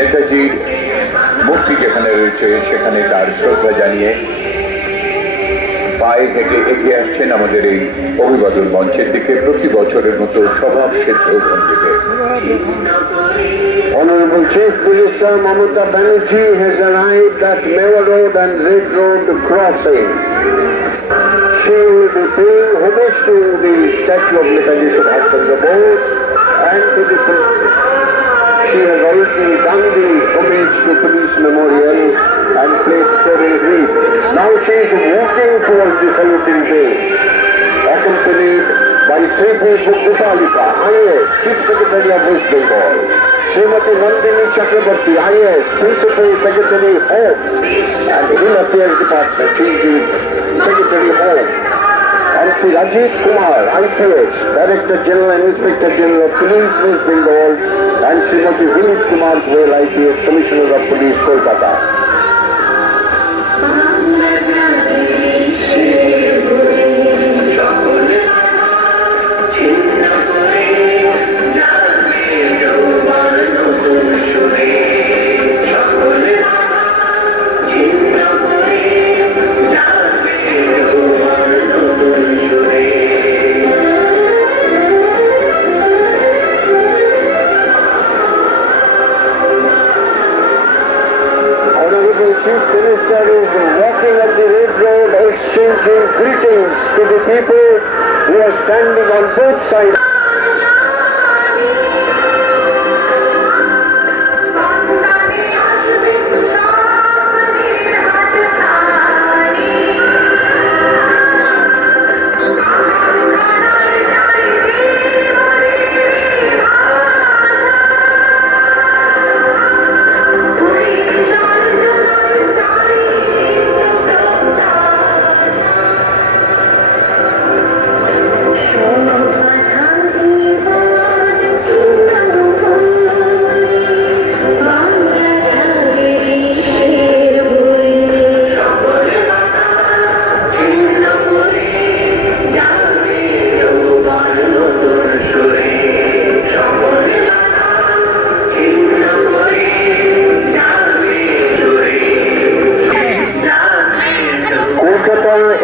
নেতাজির মূর্তি যেখানে রয়েছে সেখানে তার শ্রদ্ধা জানিয়ে পায়ে থেকে এগিয়ে আসছেন আমাদের এই অভিবাদন মঞ্চের দিকে প্রতি বছরের মতো স্বভাব সিদ্ধ ভঙ্গিতে। Honorable Chief Minister Mamata Banerjee has arrived at Meva Road and Red Road crossing. She will be paying homage to the statue of Netaji Subhash Chandra Bose and to the she has already done the homage to Police Memorial and placed the wreath. Now she is walking towards the saluting base, accompanied by Sri Bhupalika, IAS, Chief Secretary of West Bengal, Srimati Nandini Chakrabarti, IAS, Principal Secretary Home and Home Affairs Department, she is the Secretary Home, and Sri Rajiv Kumar, IPS, Director General and Inspector General of Police West Bengal, and Srimati Vinit Kumar Goel, IPS, Commissioner of Police, Kolkata. Chief Minister is walking on the Red Road exchanging greetings to the people who are standing on both sides.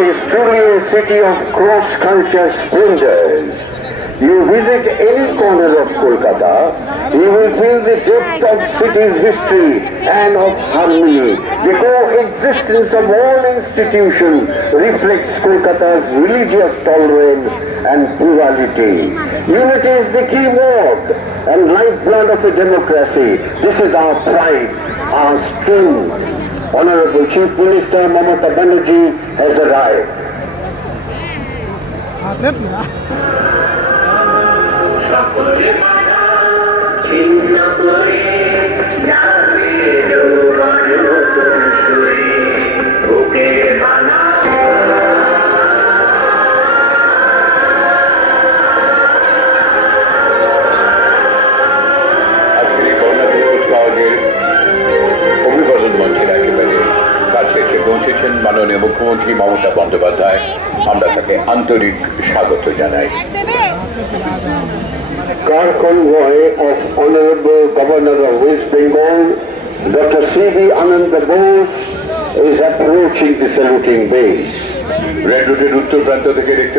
Is truly a city of cross-culture splendors. You visit any corner of Kolkata, you will feel the depth of city's history and of harmony. The coexistence of all institutions reflects Kolkata's religious tolerance and plurality. Unity is the key word and lifeblood of a democracy. This is our pride, our strength. Honorable Chief Minister Mamata Banerjee has arrived. পৌঁছেছেন মাননীয় মুখ্যমন্ত্রী মমতা বন্দ্যোপাধ্যায়, আমরা তাকে আন্তরিক স্বাগত জানাই। Car convoy of Honorable Governor of West Bengal, Dr. C.V. Ananda Bose, is approaching the saluting base. Red রোডের উত্তর প্রান্ত থেকে দেখতে